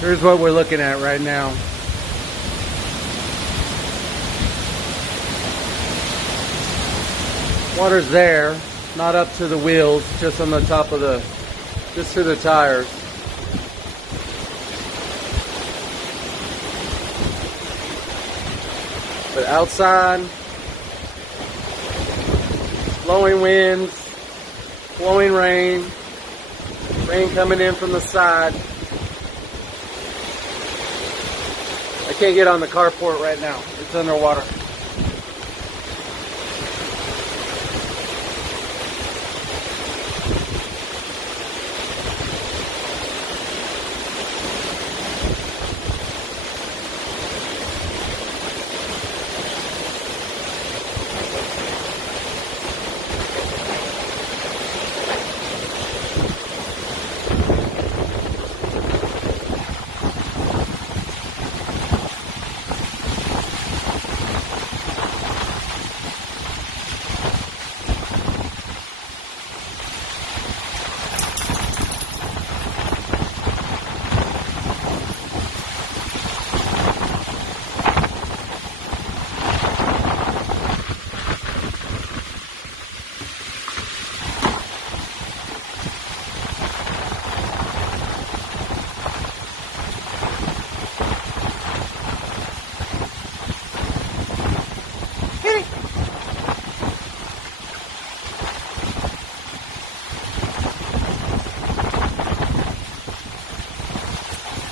Here's what we're looking at right now. Water's there, not up to the wheels, just on the top of the, just to the tires. But outside, blowing winds, blowing rain, rain coming in from the side. I can't get on the carport right now. It's underwater.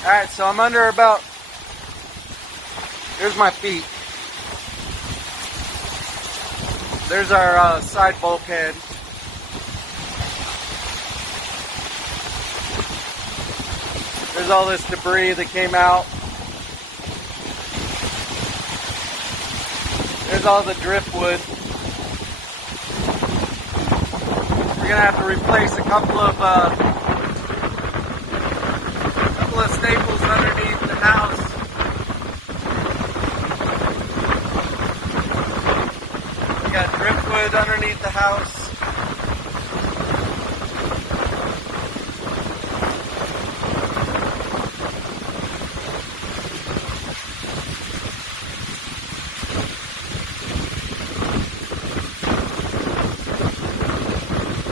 Alright, so I'm under about, here's my feet. There's our side bulkhead. There's all this debris that came out. There's all the driftwood. We're gonna have to replace a couple of staples underneath the house. We got driftwood underneath the house.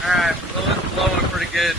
Alright, well, it's blowing pretty good.